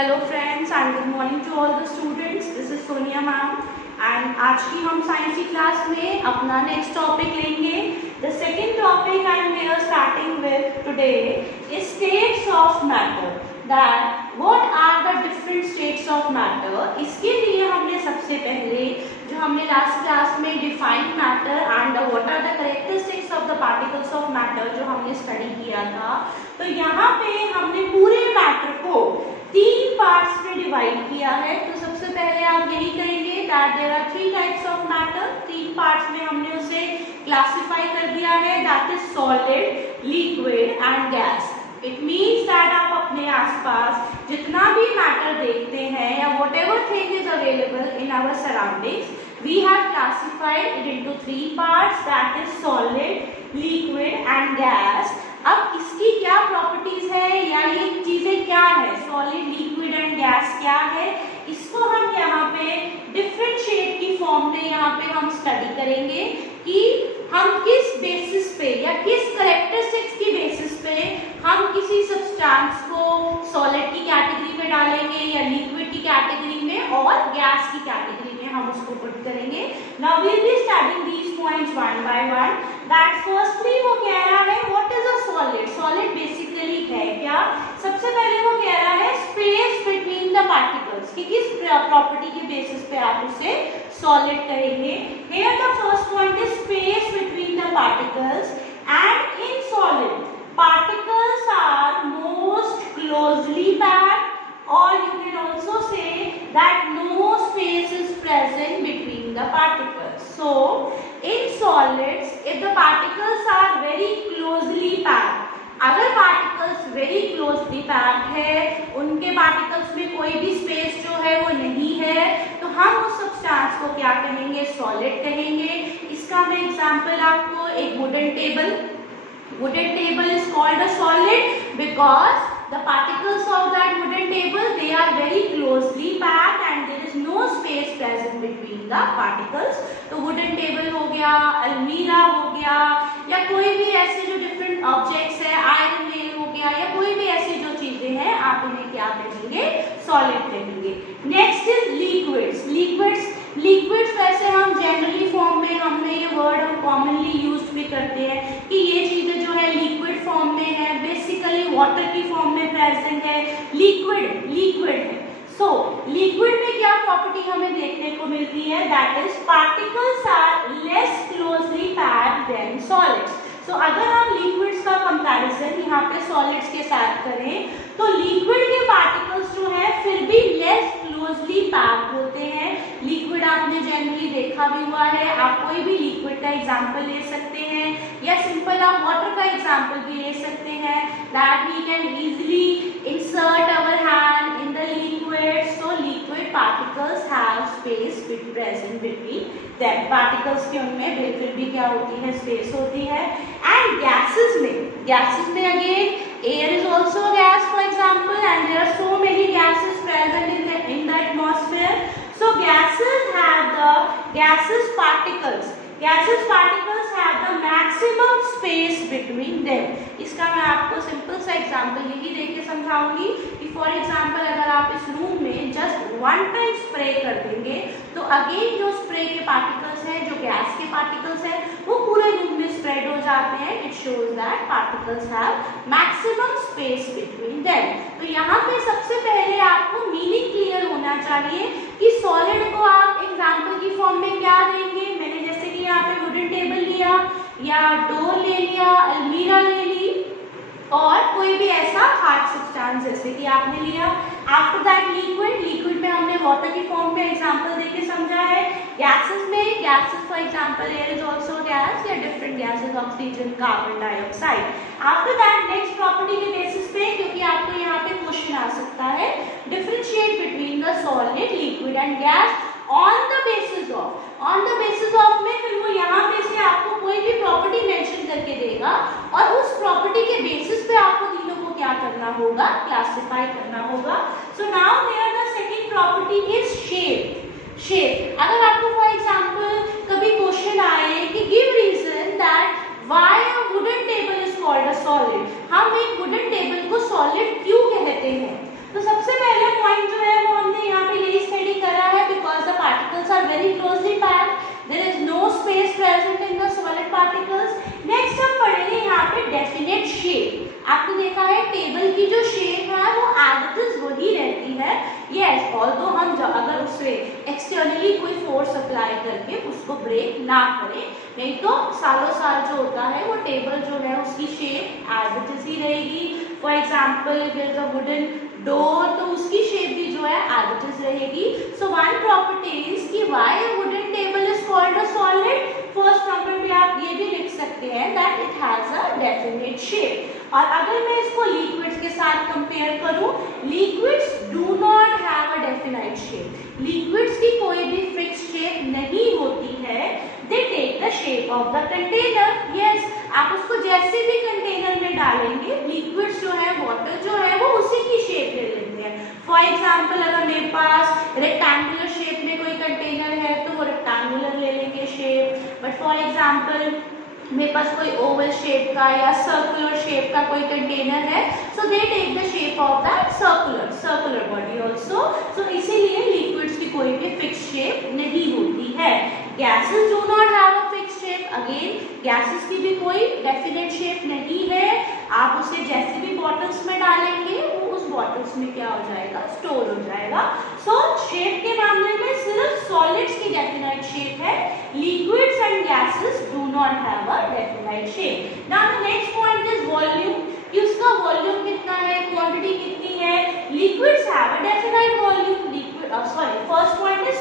Hello friends and good morning to all the students. This is Sonia ma'am and आज की हम science की class में अपना नेक्स्ट टॉपिक लेंगे। The second topic I am here starting with today is states of matter, that what are the different states of matter. इसके लिए हमने सबसे पहले जो हमने लास्ट क्लास में define matter and what are the characteristics of the particles of matter जो हमने स्टडी किया था, तो यहाँ पे हमने पूरे मैटर को 3 पार्ट्स में डिवाइड किया है। तो सबसे पहले आप यही कहेंगे that there are 3 types of matter. 3 parts में हमने उसे क्लासिफाई कर दिया है, that is solid, liquid and gas. It means that आप अपने आसपास जितना भी मैटर देखते हैं या whatever thing is available in our surroundings, we have classified it into 3 parts, that is solid, liquid and gas. अब इसकी क्या प्रॉपर्टीज है या ये चीजें क्या है, सॉलिड, लिक्विड एंड गैस क्या है, इसको हम यहाँ पे डिफरेंशिएट की फॉर्म में यहाँ पे हम स्टडी करेंगे कि हम किस बेसिस पे या किस कैरेक्टरिस्टिक्स की बेसिस पे हम किसी सब्सटेंस को सॉलिड की कैटेगरी में डालेंगे या लिक्विड की कैटेगरी में और गैस की कैटेगरी में हम उसको पुट करेंगे। Now we will be studying these points one by one. That firstly वो कह रहा है what is a solid. Solid basically है क्या? सबसे पहले वो कह रहा है स्पेस बिटवीन द पार्टिकल्स, कि किस प्रॉपर्टी के बेसिस पे आप उसे सॉलिड कहेंगे। Here the first point is space between the particles and in solid particles are most closely packed, or you can also say that no space is present between the particles. So in solids, if the particles are very closely packed, अगर particles very closely packed है, उनके particles में कोई भी space जो है वो नहीं है, तो हम उस substance को क्या कहेंगे? solid कहेंगे। इसका मैं example आपको एक wooden table is called a solid because the particles of that wooden table, they are very closely packed and there is no space present between the particles. तो wooden table हो गया, अलमीरा हो गया, या कोई भी ऐसे जो डिफरेंट ऑब्जेक्ट्स है, आयरन वेल हो गया, या कोई भी ऐसी जो चीजें हैं, आप इन्हें क्या कहेंगे? सॉलिड कहेंगे। Next is liquids. लिक्विड्स वैसे हम जनरली फॉर्म में हमने ये वर्ड हम कॉमनली यूज भी करते हैं कि ये चीजें जो है लिक्विड फॉर्म में है, बेसिकली वाटर की फॉर्म में प्रेजेंट है, लिक्विड है। सो लिक्विड में क्या प्रॉपर्टी हमें देखने को मिलती है? That is particles are less closely packed then solids. तो अगर हम लिक्विड्स का कंपैरिजन यहाँ पे सॉलिड्स के साथ करें, तो लिक्विड के पार्टिकल्स जो है फिर भी लेस क्लोजली पैक्ड होते हैं। लिक्विड आपने जनरली देखा भी हुआ है, आप कोई भी लिक्विड का एग्जांपल ले सकते हैं या सिंपल आप वाटर का एग्जांपल भी ले सकते हैं, that we can easily insert our hand in the liquid. So liquid particles have space present between them. Particles के उनमें बिल्कुल भी क्या होती है? स्पेस होती है। एंड गैसेस में again air is also a gas for example, and there are so many gases present in the atmosphere. So gases particles have the maximum space between them. इसका मैं आपको सिंपल सा example यही देके समझाऊंगी कि for example अगर आप इस रूम में जस्ट 1 टाइम स्प्रे कर देंगे, तो अगेन जो स्प्रे के पार्टिकल्स हैं, जो गैस के पार्टिकल्स हैं, वो पूरे रूम में स्प्रेड हो जाते हैं। It shows that particles have maximum space between them. तो यहाँ पे सबसे पहले आपको मीनिंग क्लियर होना चाहिए कि सॉलिड को आप एग्जांपल की फॉर्म में क्या देंगे। मैंने जैसे कि यहाँ पे वुडन टेबल लिया या डोर ले लिया, अलमीरा ले ली, और कोई भी ऐसा हार्ड सब्सटेंस जैसे कि आपने लिया। आफ्टर दैट लिक्विड में हमने वाटर की फॉर्म में एग्जांपल देके समझा है। Gases for example air is also gas या different gases, oxygen, carbon dioxide. After that next property के बेसिस पे, क्योंकि आपको यहाँ पे क्वेश्चन आ सकता है, differentiate between the solid, liquid and gas on the basis of में फिर वो यहाँ पे से आपको कोई भी प्रॉपर्टी मेंशन करके देगा और उस प्रॉपर्टी के बेसिस पे आपको तीनों को क्या करना होगा? क्लासिफाई करना होगा। So now here the second property is shape. अगर आपको फॉर एग्जांपल कभी क्वेश्चन आए कि give reason that why a wooden table is called a solid, हम एक वुडन टेबल को सॉलिड क्यों कहते हैं, तो सबसे पहला पॉइंट जो है वो हमने यहाँ पे यही स्टडी करा है, because the particles are very closely packed, there is no space present in the solid particles. Next हम पढ़ेंगे यहाँ पे डेफिनेट शेप। आपने देखा है टेबल की जो शेप है वो एज इट इज वही रहती है। यस, ऑल्दो हम अगर उससे एक्सटर्नली कोई फोर्स अप्लाई करके उसको ब्रेक ना करें, नहीं तो सालों साल जो होता है वो टेबल जो है उसकी शेप एज इट इज ही रहेगी। For example there is a wooden door, तो उसकी शेप भी जो है एज इट इज रहेगी। सो वन प्रॉपर्टी इज कि why a wooden table is called a solid. First number पे आप ये भी लिख सकते हैं that it has a definite shape. और अगर मैं इसको लिक्विड्स के साथ कंपेयर करूं, liquids do not have a definite shape. Liquids की कोई भी फिक्स शेप नहीं होती है, they take the shape of the container. Yes, आप उसको जैसे भी कंटेनर में डालेंगे, लिक्विड्स जो है, वाटर जो है, वो उसी की शेप ले लेते हैं। फॉर एग्जाम्पल अगर मेरे पास रेक्टेंगुलर शेप में कोई कंटेनर है तो वो रेक्टेंगुलर ले लेंगे शेप, बट फॉर एग्जाम्पल मेरे पास कोई ओवल शेप का या सर्कुलर शेप का कोई कंटेनर है, so they take the shape of that circular body also. So इसीलिए लिक्विड्स की कोई भी फिक्स शेप नहीं होती है। Gases do not have a fix shape. Again gases की भी कोई डेफिनेट शेप नहीं है, आप उसे जैसे भी बॉटल्स में डालेंगे वो उस बॉटल्स में क्या हो जाएगा, स्टोर हो जाएगा। सो शेप के मामले में सिर्फ सॉलिड्स की डेफिनेट शेप है, liquids and gases do not have a definite shape. Now the next point is volume, कि उसका वॉल्यूम कितना है, क्वांटिटी कितनी है। Liquids have a definite volume, first point is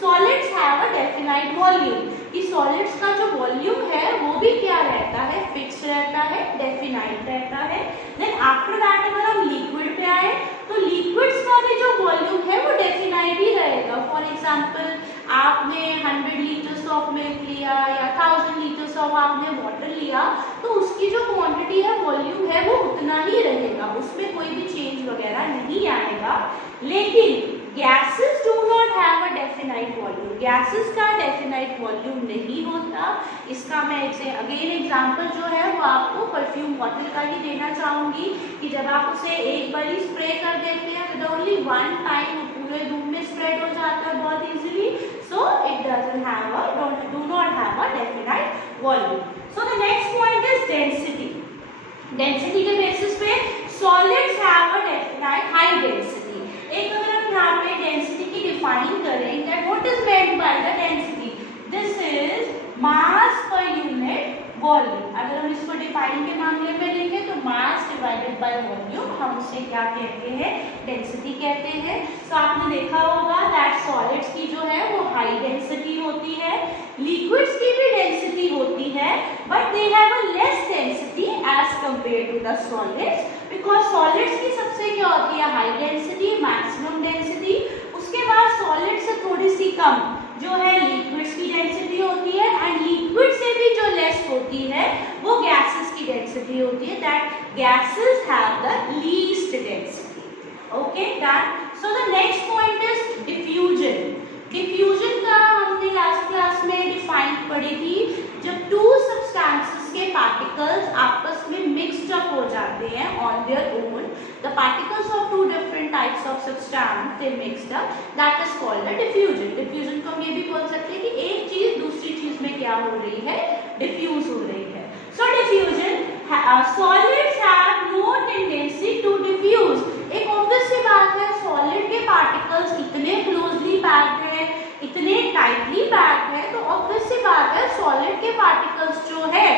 solids have a definite volume, कि solids का जो volume है वो भी क्या रहता है, फिक्स रहता है, डेफिनाइट रहता है। देन आफ्टर दैट अगर हम लिक्विड पे आए तो लिक्विड्स का भी जो वॉल्यूम है वो डेफिनाइट ही रहेगा। फॉर एग्जांपल आपने 100 लीटर्स ऑफ मिल्क लिया या 1000 लीटर्स ऑफ आपने वाटर लिया, तो उसकी जो क्वांटिटी है, वॉल्यूम है, वो उतना ही रहेगा, उसमें कोई भी चेंज वगैरह नहीं आएगा। लेकिन gases do not have a definite volume, gases का डेफिनाइट वॉल्यूम नहीं होता। इसका मैं अगेन एग्जांपल जो है वो आपको परफ्यूम बॉटल का ही देना चाहूंगी, कि जब आप उसे एक बार ही स्प्रे कर देते हैं विद ओनली वन टाइम, वो पूरे रूम में स्प्रेड हो जाता है बहुत easily. So it doesn't have a do not have a definite volume. So the next point is density. Density के बेसिस पे solids have a definite high density. एक अगर हम यहाँ पे डेंसिटी की डिफाइन करें, that what is meant by the density, this is mass per unit volume. अगर हम इसको डिफाइन के मामले में लिखें तो मास डिवाइडेड बाय वॉल्यूम, हम उसे क्या कहते हैं, डेंसिटी कहते हैं। तो आपने देखा होगा दैट सॉलिड्स की जो है वो हाई डेंसिटी होती है, लिक्विड्स की भी डेंसिटी होती है, but they have a less density as compare to the solids, because solids की सबसे क्या होती है, हाई डेंसिटी, मैक्सिमम डेंसिटी। उसके बाद सॉलिड से थोड़ी सी कम जो है लिक्विड्स की डेंसिटी होती है, एंड लिक्विड से भी जो लेस होती है वो गैसेस की डेंसिटी होती है, that gases have the least density. Okay, done. So the next point is diffusion. Diffusion का हमने लास्ट क्लास में डिफाइन पढ़ी थी, जब टू सब्सटेंसेस के पार्टिकल्स आपस में मिक्स्ड अप हो जाते हैं on their own, the particles of two different types of substance they mixed up, that is called the diffusion. Diffusion को हम ये भी बोल सकते हैं कि एक चीज दूसरी चीज में क्या हो रही है, डिफ्यूज हो रही है। So diffusion, solids have no tendency to diffuse. एक ऑब्वियस सी बात है, सॉलिड के पार्टिकल्स इतने क्लोजली पैक्ड है, इतने टाइटली पैक्ड है, तो ऑब्वियस सी बात है सॉलिड के पार्टिकल्स जो है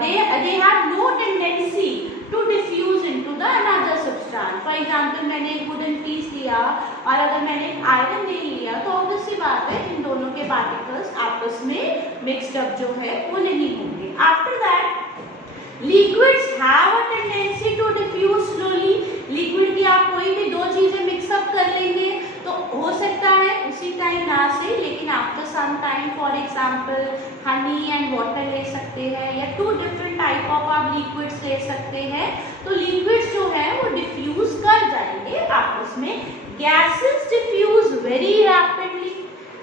they have no tendency to diffuse into the another substance. For example, मैंने एक वुडन पीस लिया और अगर मैंने एक आयरन ले लिया, तो ऑब्वियस सी बात है इन दोनों के पार्टिकल्स आपस में मिक्स्ड अप जो है वो नहीं होंगे। After that liquids have a tendency to diffuse slowly. Liquid की आप कोई भी दो चीजें मिक्सअप कर लेंगे तो हो सकता है उसी टाइम ना से, लेकिन after some time, for example honey and water ले सकते हैं, या टू डिफरेंट टाइप ऑफ आप लिक्विड्स ले सकते हैं, तो लिक्विड्स जो है वो डिफ्यूज कर जाएंगे आपस में। Gases diffuse very rapidly.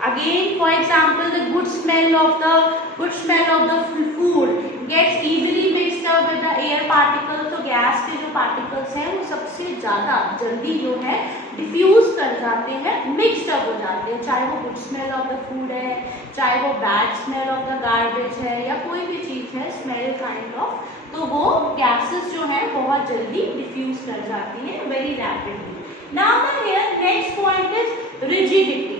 Again, for example, the good smell of the food gets easily mixed up with the air particles. तो गैस के जो पार्टिकल्स हैं वो सबसे ज़्यादा जल्दी जो है डिफ्यूज कर जाते हैं, मिक्सड अप हो जाते हैं, चाहे वो good smell of the food है, चाहे वो bad smell of the garbage है, या कोई भी चीज़ है स्मेल काइंड ऑफ, तो वो गैसेस जो है बहुत जल्दी डिफ्यूज कर जाती है very rapidly. Now the here next point is rigidity.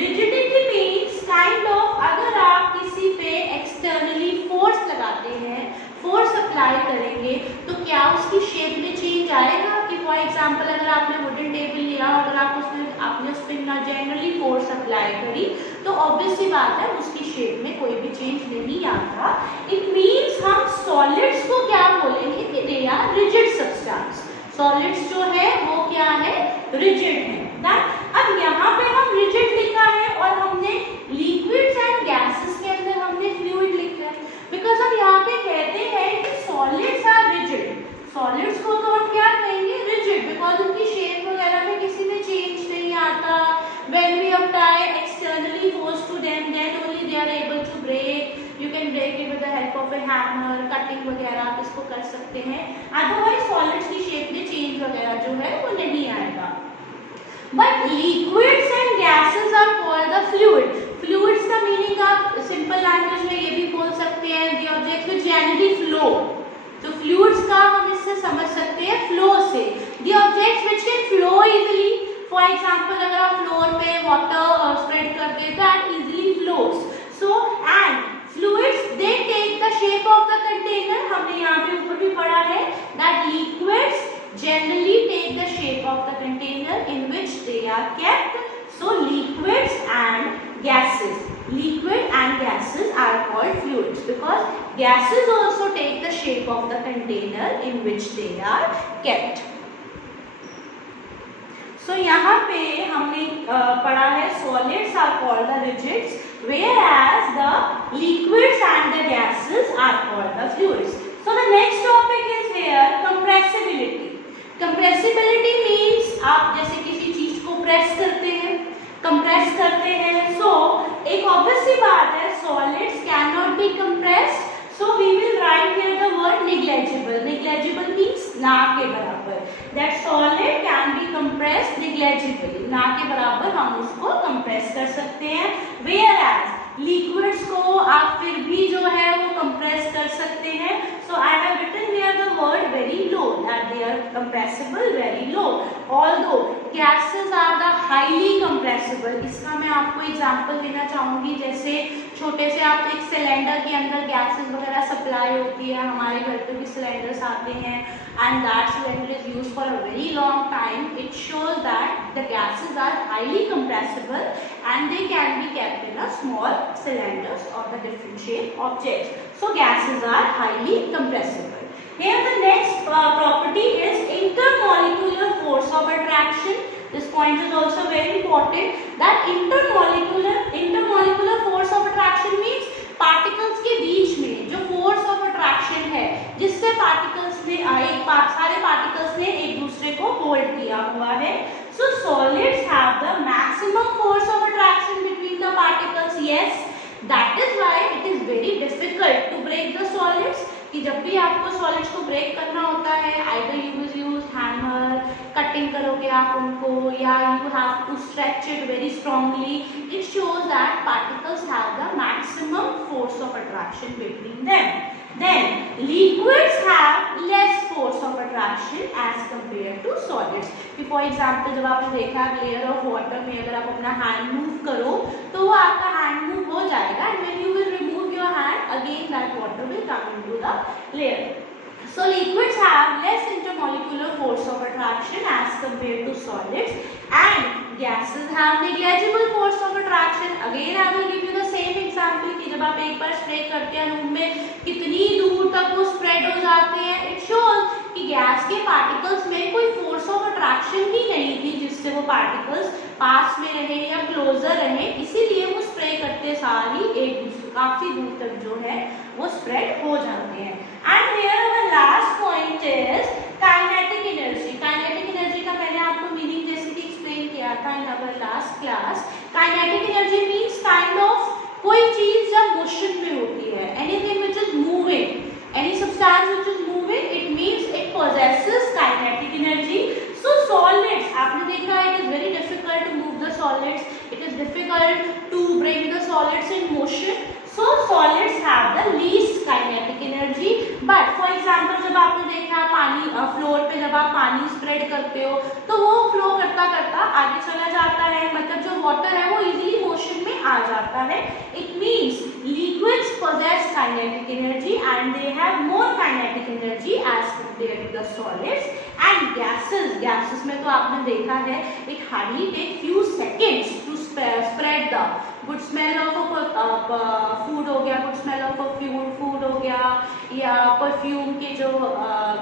Rigidity means kind of, अगर आप किसी पे एक्सटर्नली फोर्स लगाते हैं, फोर्स अप्लाई करेंगे, तो क्या उसकी शेप में चेंज आएगा? कि फॉर एग्जांपल अगर आपने वुडन टेबल लिया, अगर आपने उस पर ना जनरली फोर्स अप्लाई करी, तो ऑब्वियस सी बात है उसकी शेप में कोई भी चेंज नहीं आता। इट मीन्स हम सॉलिड्स को क्या बोलेंगे कि they are rigid substance. Solids जो है वो क्या है? रिजिड है। अब यहाँ पे हम रिजिड लिखा है और हमने लिक्विड्स एंड गैसेस के अंदर हमने फ्लूइड लिखा है, बिकॉज अब यहाँ पे कहते हैं कि सॉलिड्स आर रिजिड। सॉलिड्स को तो हम क्या कहेंगे? रिजिड, बिकॉज उनकी शेप वगैरह में किसी में चेंज नहीं आता। When we apply externally force to them, then only they are able to break. You can break it with the help of a hammer, cutting वगैरह आप इसको कर सकते हैं। Otherwise सॉलिड्स की शेप में चेंज वगैरह जो है वो नहीं आएगा। But liquids and gases are called the fluid. Fluids का मीनिंग आप सिंपल लैंग्वेज में ये भी बोल सकते हैं the objects which generally flow. तो fluids का हम इससे समझ सकते हैं flow से। The objects which can flow easily. For example, अगर आप फ्लोर पे वाटर स्प्रेड करते हैं, that easily flows. So and fluids they take the shape of the container. हमने यहाँ पे ऊपर भी पढ़ा है that liquids generally take the shape of the container in which they are kept. So liquids and gases, liquid and gases are called fluids because gases also take the shape of the container in which they are kept. So यहाँ पे हमने पढ़ा है solids are called the rigids, whereas the liquids and the gases are called the fluids. So the next topic is here compressibility. Compressibility means आप जैसे किसी चीज को प्रेस करते हैं, कंप्रेस करते हैं, so एक obvious सी बात है solids cannot be compressed, so we will write here the word negligible. Negligible means ना के बराबर, that solid can be compressed negligibly, ना के बराबर हम उसको कंप्रेस कर सकते हैं, whereas liquids को आप फिर भी जो है वो कंप्रेस कर सकते हैं। So I have written here the word very low, that they are compressible very low. Although gases are the highly compressible. इसका मैं आपको एग्जांपल देना चाहूँगी, जैसे छोटे से आप एक सिलेंडर के अंदर गैसेस वगैरह सप्लाई होती है, हमारे घर पे भी सिलेंडर्स आते हैं, and that cylinder is used for a very long time. It shows that the gases are highly compressible and they can be kept in a small cylinders of the different shape objects. So gases are highly compressible. Here the next property is intermolecular force of attraction. This point is also very important, that intermolecular force of attraction means particles के बीच में जो force of attraction है, जिससे particles ने सारे particles ने एक दूसरे को hold किया हुआ है. So solids have the maximum force of attraction between the particles. Yes, that is why it is very difficult to break the solids. कि जब भी आपको सॉलिड्स को ब्रेक करना होता है, either you will use hammer, cutting करोगे आप उनको, या you have to stretch it very strongly. It shows that particles have the maximum force of attraction between them. Then liquids have less force of attraction as compared to solids. For example, जब आपने देखा layer of water में अगर आप अपना hand move करो तो वो आपका हैंड मूव हो जाएगा, and when you will remove your hand, again that water will come into the layer. So liquids have less intermolecular force of attraction as compared to solids, and gases have negligible force of attraction. Again I will give you the same example कि जब आप एक बार spray करते हैं room में, कितनी दूर तक वो स्प्रेड हो जाते हैं. इट शोज कि गैस के पार्टिकल्स में कोई फोर्स ऑफ अट्रैक्शन ही नहीं थी जिससे वो पार्टिकल्स पास में रहे या क्लोजर रहे, इसीलिए वो स्प्रे करते सार ही एक दूसरे काफी दूर तक जो है वो स्प्रेड हो जाते हैं. And here our last point is kinetic energy. Kinetic energy का मैंने आपको मीनिंग जैसे कि एक्सप्लेन किया था in our last class. Kinetic energy means kind of कोई चीज जब मोशन में होती है, anything which is moving, any substance which is moving, it means it possesses solids, it is difficult to bring the solids in motion. So solids have the least kinetic energy. But for example, जब आपने देखा पानी floor पे जब आप पानी spread करते हो तो वो फ्लो करता करता आगे चला जाता है, मतलब जो वाटर है वो इजीली मोशन में आ जाता है. It means liquids possess kinetic energy and they have more kinetic energy as compared to the solids. And gases में तो आपने देखा है it hardly take few seconds to spread the good smell of food हो गया, good smell of food हो गया, या परफ्यूम की जो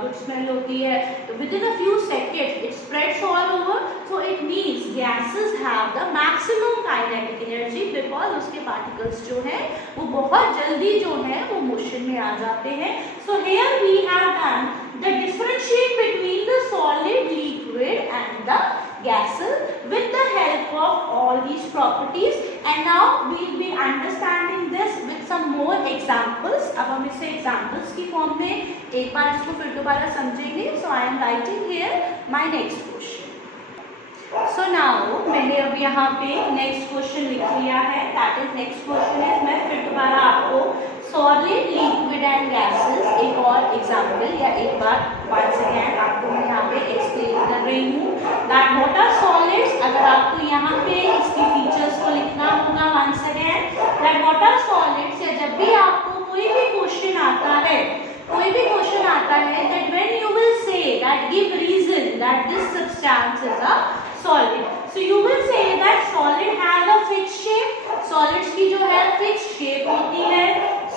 गुड स्मेल होती है, तो with in a few seconds it spreads all over. So it means gases have the maximum kinetic energy because उसके पार्टिकल्स जो है वो बहुत जल्दी जो है वो मोशन में आ जाते हैं. So here we have done the differentiate between the solid, liquid and the gases with the help of all these properties. And now we will be understanding this with some more examples. अब हम इसे examples की form में एक बार इसको फिर दोबारा समझेंगे. So I am writing here my next question. So now मैंने अब यहाँ पे next question लिख लिया है. That is next question is मैं फिर दोबारा आपको solid, liquid and gases एक और एग्जाम्पल या एक बार once again आपको मैं यहाँ पे एक्सप्लेन कर रही हूँ that what are solids. अगर आपको यहाँ पे इसकी फीचर्स को लिखना होगा once again that what are solids, या जब भी आपको कोई भी क्वेश्चन आता है that when you will say that give reason that this substance is a solid, so you will say that solid has a fixed shape. solids की जो है fixed shape होती है.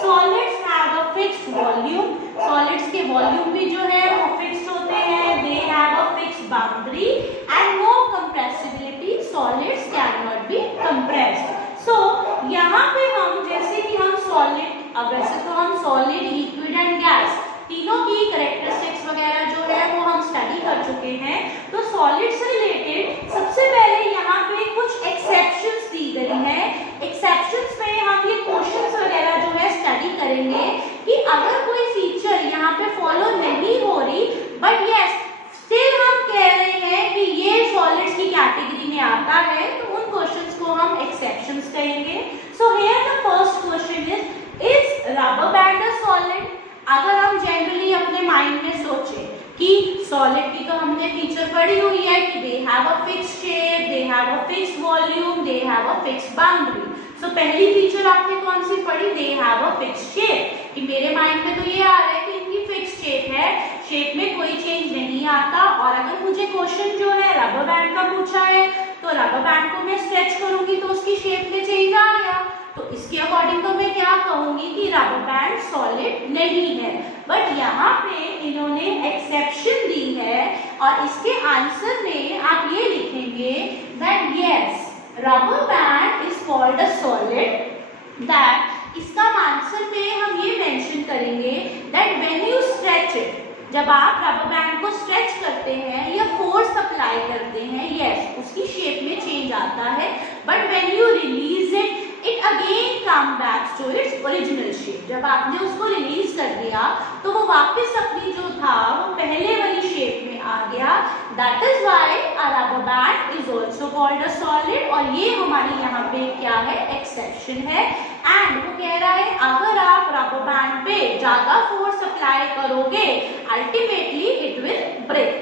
solids have a fixed volume. solids के volume भी जो है वो fixed होते हैं. they have a fixed boundary and no compressibility. solids cannot be compressed. so यहाँ पे हम जैसे कि हम solid, अब वैसे तो हम solid, liquid and gas तीनों की कैरेक्टरिस्टिक्स वगैरह जो है वो हम स्टडी कर चुके हैं. तो सॉलिड से रिलेटेड सबसे पहले यहाँ पे कुछ एक्सेप्शंस दी गई हैं. एक्सेप्शंस में हम ये क्वेश्चंस वगैरह जो है स्टडी करेंगे कि अगर कोई फीचर यहाँ पे फॉलो नहीं हो रही बट यस स्टिल हम कह रहे हैं कि ये सॉलिड्स की कैटेगरी में आता है, तो उन क्वेश्चंस को हम एक्सेप्शंस कहेंगे. So here the first question is rubber band a solid. अगर हम जनरली अपने माइंड में सोचें कि सॉलिड की तो हमने फीचर पढ़ी हुई है कि they have a fixed shape, they have a fixed volume, they have a fixed boundary. So पहली फीचर आपने कौन सी पढ़ी? They have a fixed shape. कि मेरे माइंड में तो ये आ रहा है कि इनकी फिक्स्ड शेप है, शेप में कोई चेंज नहीं आता. और अगर मुझे क्वेश्चन जो है रबर बैंड का पूछा है तो रबर बैंड को मैं स्ट्रेच करूंगी तो उसकी शेप में चेंज आ गया. तो इसके अकॉर्डिंग तो मैं क्या कहूंगी कि रबर बैंड सॉलिड नहीं है. बट यहाँ पे इन्होंने एक्सेप्शन दी है और इसके आंसर में आप ये लिखेंगे that yes rubber band is called a solid. That इसका आंसर में हम ये मेंशन करेंगे that when you stretch it, जब आप रबर बैंड को स्ट्रेच करते हैं या फोर्स अप्लाई करते हैं, यस उसकी शेप में चेंज आता है. But when you release it it again come back to its original shape. जब आपने उसको रिलीज कर दिया तो वो वापस अपनी जो था वो पहले वाली शेप में आ गया. That is why a rubber band is also called a solid. और ये हमारी यहाँ पे क्या है? एक्सेप्शन है. एंड वो कह रहा है अगर आप रबर बैंड पे ज्यादा फोर्स अप्लाई करोगे ultimately it will break.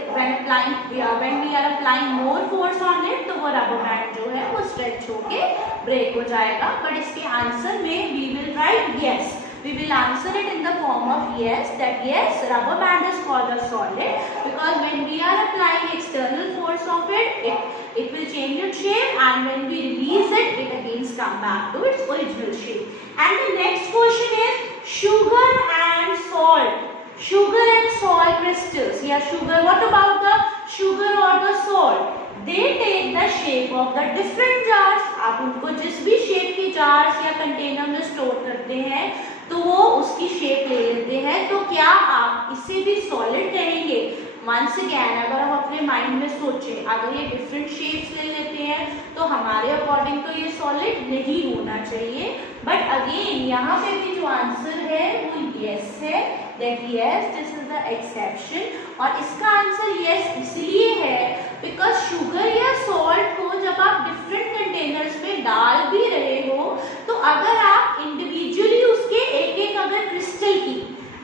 when we are applying more force on it तो वो रबर बैंड जो है वो स्ट्रेच होके ब्रेक हो जाएगा. बट इसके आंसर में we will write yes. We will answer it in the form of yes, that yes rubber band is called a solid because when we are applying external force of it will change its shape, and when we release it again come back to its original shape. And the next question is sugar and salt. Sugar and salt crystals. Yeah, sugar. What about the sugar or the salt? They take the shape of the different jars. आप उनको जिस भी shape की jars या container में store करते हैं तो वो उसकी शेप ले लेते हैं. तो क्या आप इसे भी सॉलिड कहेंगे? वंस अगेन अगर हम अपने माइंड में सोचें, अगर ये डिफरेंट शेप्स ले लेते हैं तो हमारे अकॉर्डिंग तो ये सॉलिड नहीं होना चाहिए, बट अगेन यहाँ पे भी जो आंसर है वो यस है, that yes this is the exception. और इसका आंसर यस इसलिए है बिकॉज शुगर या सॉल्ट को जब आप डिफरेंट कंटेनर्स में डाल भी रहे हो तो अगर आप इंडिविजुअली उसके एक एक अगर क्रिस्टल की,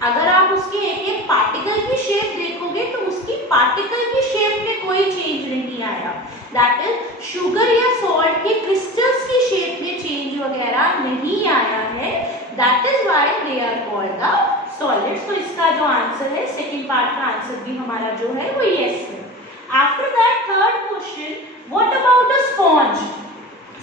अगर आप उसके एक एक पार्टिकल की शेप देखोगे तो उसकी पार्टिकल की शेप में कोई चेंज नहीं आया, दैट इज शुगर या सॉल्ट के क्रिस्टल्स की शेप में चेंज वगैरह नहीं आया है, that is why they are called the solids. तो इसका जो आंसर है सेकंड पार्ट का आंसर भी हमारा जो है वो यस है। After that third question, what about a sponge?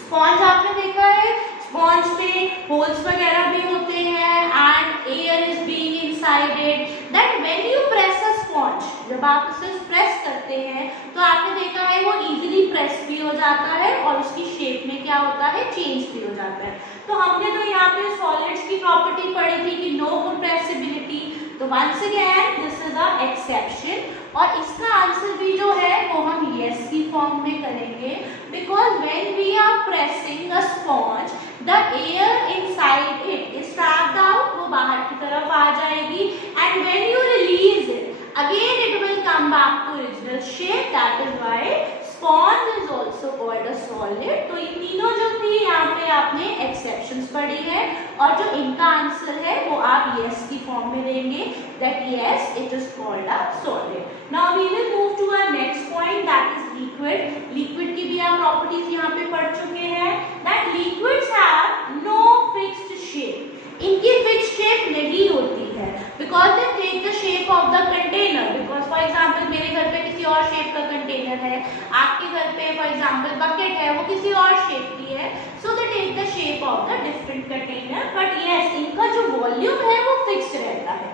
Sponge आपने देखा है, स्पॉन्ज में होल्स वगैरह भी होते हैं and air is being inside it, that when you press a sponge, जब आप उसे प्रेस करते हैं तो आपने देखा है वो इजीली प्रेस भी हो जाता है और उसकी शेप में क्या होता है चेंज भी हो जाता है। तो हमने तो यहाँ पे सॉलिड्स की प्रॉपर्टी पढ़ी थी कि नो कंप्रेसिबिलिटी, तो once again this is a exception और इसका आंसर भी जो है वो हम यस की फॉर्म में करेंगे because when we are pressing a sponge the air inside it is trapped out, वो बाहर की तरफ आ जाएगी and when you release it again it will come back to original shape, that is why sponge is also called a solid। तो ये तीनों जो थी यहाँ पे आपने exceptions पढ़ी है और जो इनका आंसर है वो आप yes की फॉर्म में देंगे, that yes it is called a solid। Now we will move to our next point, that is liquid। liquid की भी आप properties यहाँ पे पढ़ चुके हैं, that liquids have no fixed shape, इनकी फिक्स शेप नहीं होती है because they take the shape of the container, because for example मेरे घर पे किसी और शेप का कंटेनर है, आपके घर पे फॉर एग्जाम्पल बकेट है वो किसी और शेप की है, so they take the shape of the different container, but yes इनका जो वॉल्यूम है वो फिक्स्ड रहता है।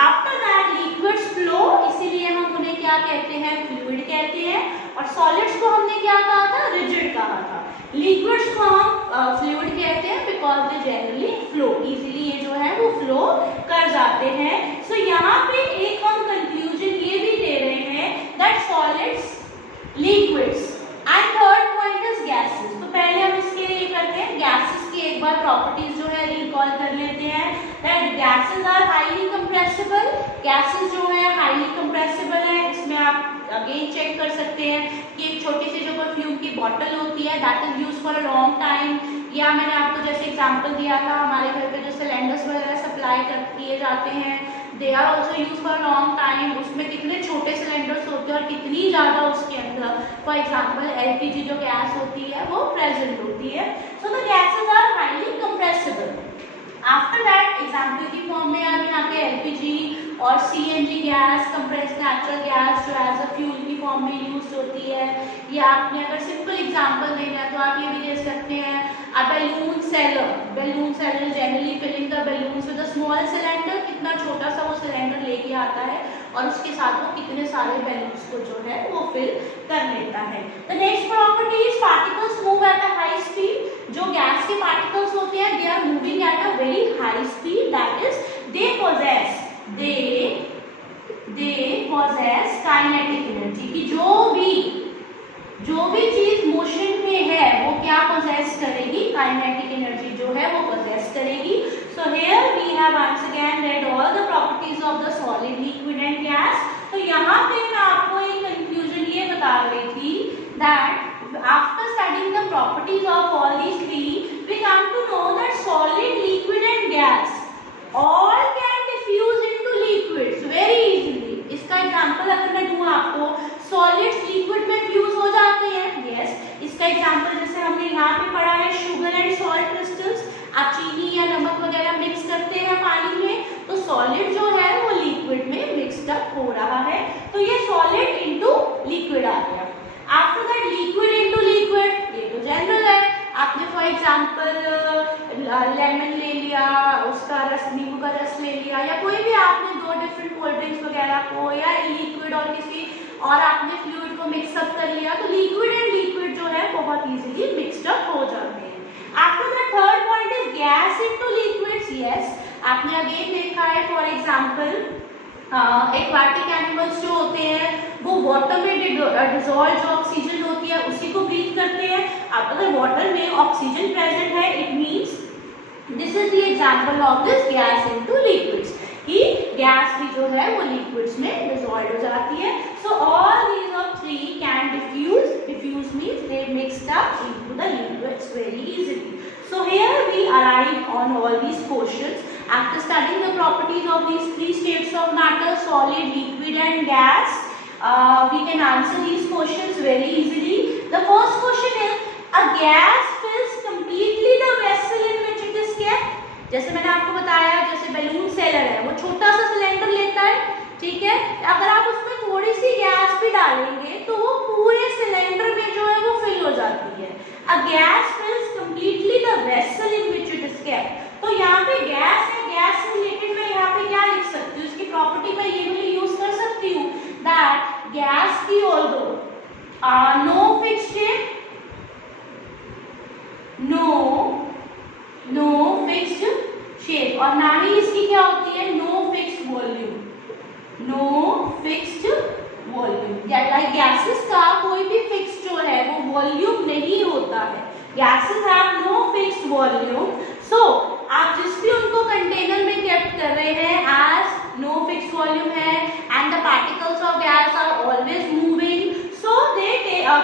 आफ्टर दैट लिक्विड्स फ्लो, इसीलिए हम उन्हें क्या कहते हैं फ्लूइड कहते हैं, और सॉलिड्स को हमने क्या कहा था रिजिड कहा था, लिक्विड्स को हम फ्लूइड कहते हैं because they generally flow, easily ये जो है वो फ्लो कर जाते हैं। सो यहाँ पे एक हम कंक्लूजन ये भी दे रहे हैं that solids, liquids and third point is gases. तो पहले हम इसके लिए करते हैं गैसेस की एक बार प्रॉपर्टीज जो है रिकॉल कर लेते हैं, that gases are highly compressible, gases जो है हाईली कंप्रेसिबल है, इसमें आप अगेन चेक कर सकते हैं कि एक छोटी सी जो परफ्यूम की बॉटल होती है that is use for a long time, या मैंने आपको जैसे एग्जांपल दिया था हमारे घर पे जो सिलेंडर्स वगैरह सप्लाई किए जाते हैं they are also use for long time, उसमें कितने छोटे सिलेंडर्स होते हैं और कितनी ज़्यादा उसके अंदर फॉर एग्जाम्पल LPG जो गैस होती है वो प्रेजेंट होती है, so the gases are highly compressible. After that example की फॉर्म में आप यहाँ पे LPG और CNG gas, compressed natural gas जो एज अ फ्यूल की फॉर्म में यूज होती है, या आपने अगर सिंपल एग्जांपल देना है तो आप ये भी दे सकते हैं a balloon seller, balloon seller generally filling the balloons with a small cylinder, कितना छोटा सा वो सिलेंडर लेके आता है और उसके साथ वो कितने सारे बैलून्स को जो है वो फिल कर लेता है। The next property is particles move at a high speed, जो गैस के पार्टिकल्स होते हैं they are moving at a very high speed, that is they possess kinetic energy, की जो भी चीज मोशन में है वो क्या पोजेस करेगी, काइनेटिक एनर्जी जो है वो पोजेस करेगी। So here we have once again read all the properties of the solid, liquid and gas. तो यहाँ पे मैं आपको एक कंक्लूजन ये बता रही थी that after studying the properties of all these three we come to know that solid, liquid and gas all can diffuse into liquids very easily। इसका एग्जांपल अगर मैं दूं आपको, सॉलिड्स लिक्विड में फ्यूज हो जाते हैं, यस। इसका एग्जांपल जैसे हमने यहाँ पे पढ़ा है शुगर एंड सॉल्ट क्रिस्टल्स, आप चीनी या नमक वगैरह मिक्स करते हैं पानी में तो सॉलिड जो है वो लिक्विड में मिक्सड अप हो रहा है, तो ये सॉलिड इनटू लिक्विड आ गया। After that liquid into liquid, ये तो जनरल है, आपने फॉर एग्जांपल लेमन ले लिया, उसका रस, नींबू का रस ले लिया, या कोई भी आपने दो डिफरेंट कोल्ड ड्रिंक्स वगैरह को या लिक्विड और किसी और आपने फ्लूइड को मिक्सअप कर लिया, तो लिक्विड एंड लिक्विड जो है बहुत इजीली मिक्सड अप हो जाते हैं। After the third point is gas into liquids, yes. आपने अगेन देखा है फॉर एग्जांपल एक्वाटिक एनिमल्स जो होते हैं वो वाटर में डिजोल्व जो ऑक्सीजन होती है उसी को ब्रीथ करते हैं। अब अगर वाटर में ऑक्सीजन प्रेजेंट है it means this is the example of this gas into liquids, कि गैस भी जो है वो लिक्विड्स में डिसॉल्व हो जाती है। So all these of three can diffuse means they mixed up into the liquids very easily. So here we arrive on all these questions. After studying the properties of these three states of matter, solid, liquid and gas, we can answer these questions very easily. The first question is, a gas fills completely the vessel in which it is kept. जैसे मैंने आपको बताया, जैसे balloon seller है वो छोटा सा cylinder लेता है, ठीक है, अगर आप उसमें थोड़ी सी गैस भी डालेंगे तो वो पूरे सिलेंडर में जो है वो फिल हो जाती है। A gas fills completely the vessel in which it is kept. तो यहाँ पे गैस है, गैस से रिलेटेड मैं यहाँ पे क्या लिख सकती हूँ, इसकी प्रॉपर्टी मैं ये वाली यूज कर सकती हूँ that gas की although no fixed shape, no fixed shape, और ना ही इसकी क्या होती है no fixed volume, या लाइक गैसेस का कोई भी फिक्स जो है वो वॉल्यूम नहीं होता है। Gases have no fixed volume, so आप जिस भी उनको कंटेनर में केप्ट कर रहे हैं एज नो फिक्स्ड वॉल्यूम है and the particles of gas are always moving, so they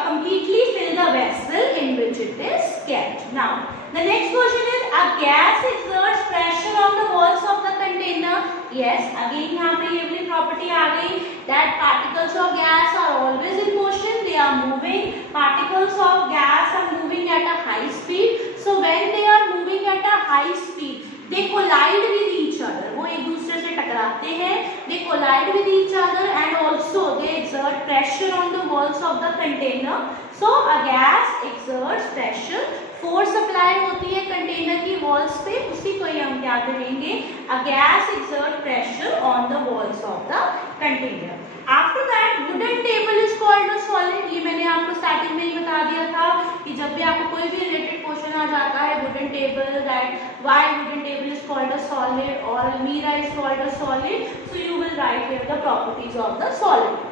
completely fill the vessel in which it is kept. Now the next question is, a gas exerts pressure on the walls of the container. Yes, again यहाँ पे ये वाली property आ गई that particles of gas are always in motion, they are moving, particles of gas are moving at a high speed, so when they are moving at a high speed they collide with each other, वो एक दूसरे से टकराते हैं, they collide with each other and also they exert pressure on the walls of the container. So a gas exerts pressure, force apply होती है container की walls पे, उसी को ही हम क्या करेंगे, a gas exert pressure on the walls of the container. After that wooden table is called a solid, ये मैंने आपको स्टार्टिंग में ही बता दिया था कि जब भी आपको कोई भी रिलेटेड क्वेश्चन आ जाता है wooden table, that why wooden table is called a solid और अलमीरा is called a solid, so you will write here the properties of the solid.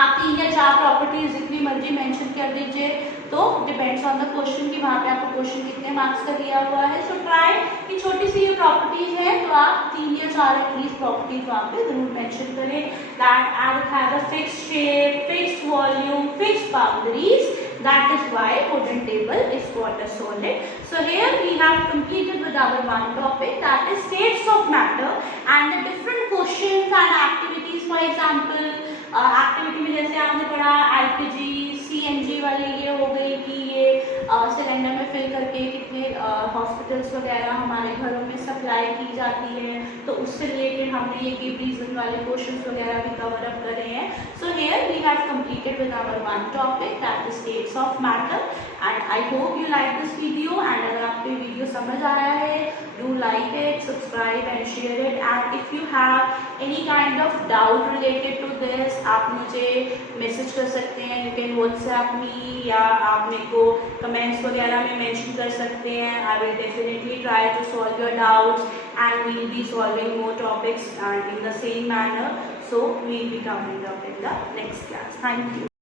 आप 3 या 4 प्रॉपर्टीज जितनी मर्जी मेंशन कर दीजिए, तो डिपेंड्स ऑन द क्वेश्चन कि वहाँ पे आपको क्वेश्चन कितने मार्क्स का दिया हुआ है। सो ट्राई कि छोटी सी ये प्रॉपर्टीज है तो आप 3 या 4 एटलीस्ट प्रॉपर्टीज वहाँ पे जरूर मेंशन करें, that at have a fixed shape, fixed volume, fixed boundaries, that is why wooden table is called a solid. So here we have completed with our one topic, that is states of matter and the different questions and activities. For example, activity में जैसे आपने पढ़ा LPG CNG वाली ये हो गई कि ये सिलेंडर में फिल करके कितने हॉस्पिटल्स वगैरह हमारे घरों में सप्लाई की जाती है, तो उससे रिलेटेड हमने ये गिव रीजन वाले क्वेश्चंस वगैरह भी कवर अप करे हैं। So here we have completed with our one topic, that is states of matter, and I hope you like this video, and अगर आपको ये वीडियो समझ आया है do like it, subscribe and share it, and if you have any kind of doubt related to this आप मुझे message कर सकते हैं, यू कैन व्हाट्सएप मी, या आप मेरे को कमेंट्स वगैरह में मेंशन कर सकते हैं। I will definitely try to solve your doubts and we will be solving more topics in the same manner, so we will be coming up in the next class. Thank you.